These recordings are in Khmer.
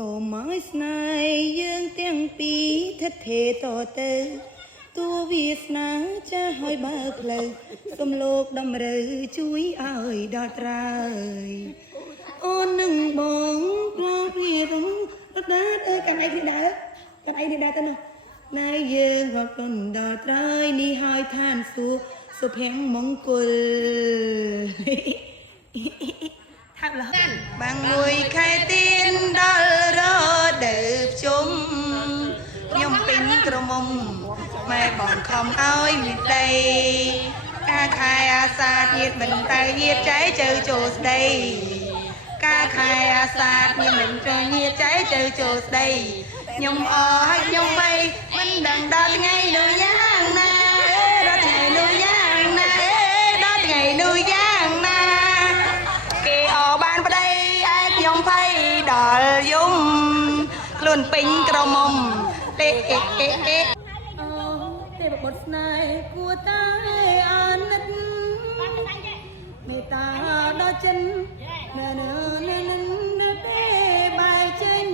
សូមឲ្យស្នេហ៍យើងទាំងពីរថិតថេរតទៅតួវាសនាចាស់ឲ្យបើផ្លូវសំលោកតម្រូវជួយឲ្យដល់ត្រើយអូននឹងបងព្រោះវារំរដាអើកាន់ឯងនេះដែរកាន់ឯងនេះដែរទៅនោះណែយើងរត់ទៅដល់ត្រើយនេះហើយឋានសួគ៌សុភមង្គលថាប់ឡើយបាំងមួយខែទៀនដល់រដូវភ្ជុំខ្ញុំពេញក្រមុំម៉ែបងខំឲ្យមានដីការខែអាសាឍញាតមិនតែញាតចែជើចូលស្ដីការខែអាសាឍញាតមិនតែញាតចែជើចូលស្ដីខ្ញុំអស់ហើយខ្ញុំបីមិនដឹងដល់ថ្ងៃនោះយ៉ាងណាដល់ថ្ងៃនោះយ៉ាងណាដល់ថ្ងៃនោះយ៉ាងណាគេអបានប្តីឯខ្ញុំភ័យដល់យំខ្លួនពេញក្រមុំទេទេបុត្រស្នេហ៍គួរតែអាណិតមេត្តាដល់ចិននៅទេបាយចេញ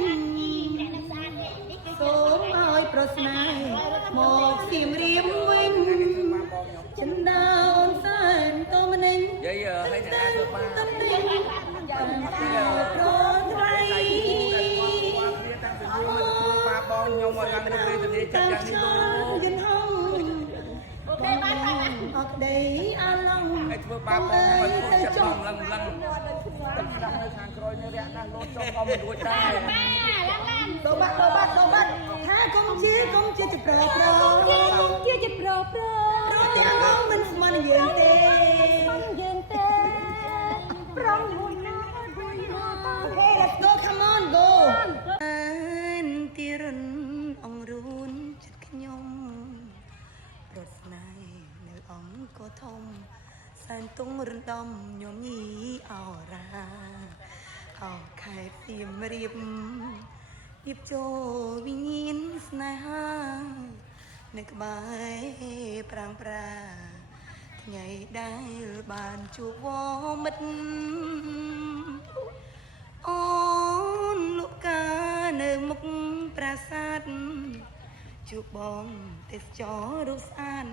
សូមឲ្យប្រស្នេហ៍មកសៀមរាបវិញចិនដាអូនសែនតមនិញយាយឲ្យអ្នកណាធ្វើបានប្រថ្លៃប៉ាបងខ្ញុំមកឡើងទៅវេទនាចិត្តយ៉ាងនេះលោកអូខេបានអត់ដីអាឡងឲ្យធ្វើប៉ាបងមកទៅចិត្តបងឡើងនៅខាងក្រោយនេះរយៈណាស់លោតចុះក៏មិនរួចដែរដូបាត់ថាកុំជាចប្រប្រជាចប្រប្រទាំងងមិនស្មានយើងទេប្រងមួយណាអូខេ let's go come on go ទីរិនអងរូនចិត្តខ្ញុំប្រស្នេហ៍នៅអង្គធំសែនទុងរំដំញោមញីអរាអោខែសៀមរាបៀបចូលវិញ្ញាណស្នេហានៅក្បែរប្រាំងប្រាថ្ងៃដែលបានជួបវមិត្តអូនលោកកានៅមុខប្រាសាទជួបបងទេសចររូបស្អាត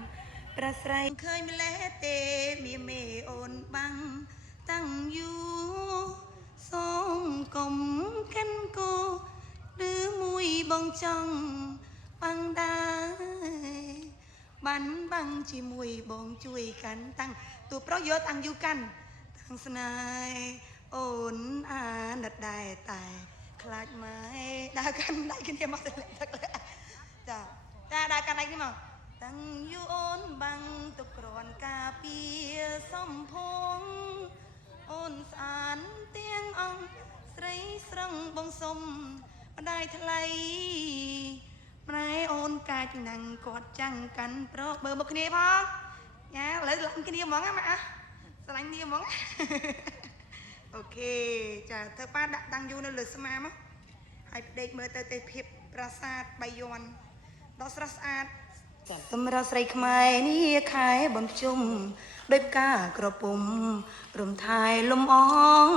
ប្រាស្រ័យឃើញម្លេះទេមានមេអូនបាំងតាំងយូរសូមកុំកាន់គោឬមួយបងចង់បាំងដែរបានបាំងជាមួយបងជួយកាន់តាំងទូប្រុសយកតាំងយូកាន់តាំងស្នេហ៍អូនអាណិតដែរតែខ្លាចម៉ែដើរកាន់ដៃគ្នាមកទៅទឹកចាដើរកាន់ដៃគ្នាមកតាំងយូអូនបាំងទុកក្រាន់ការពារសំភងអូនស្អាតទាំងអង្គស្រីស្រង់បងសុំម្ដាយថ្លៃម្ដាយអូនកាចណាំងគាត់ចាំងកាន់ប្រុសបើមកគ្នាផងញ៉ាឥឡូវឡើងគ្នាហ្មងម៉ាក់ស្រឡាញ់គ្នាហ្មងអូខេចាធ្វើប៉ាដាក់តាំងយូនៅលើស្មាមកហើយផ្ដេកមើលទៅទេភាពប្រាសាទបាយ័នដ៏ស្រស់ស្អាតសម្រាប់ស្រីខ្មែរនេះខែបំជុំដោយផ្កាក្រពុំរំថែលំអង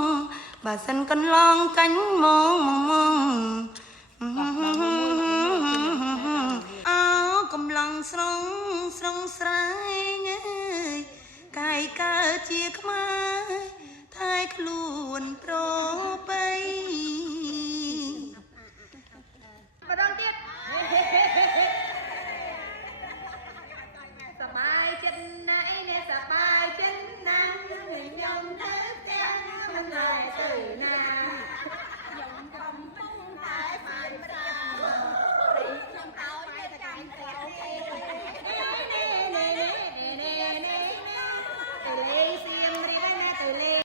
បើសិនកន្លងកាញ់មក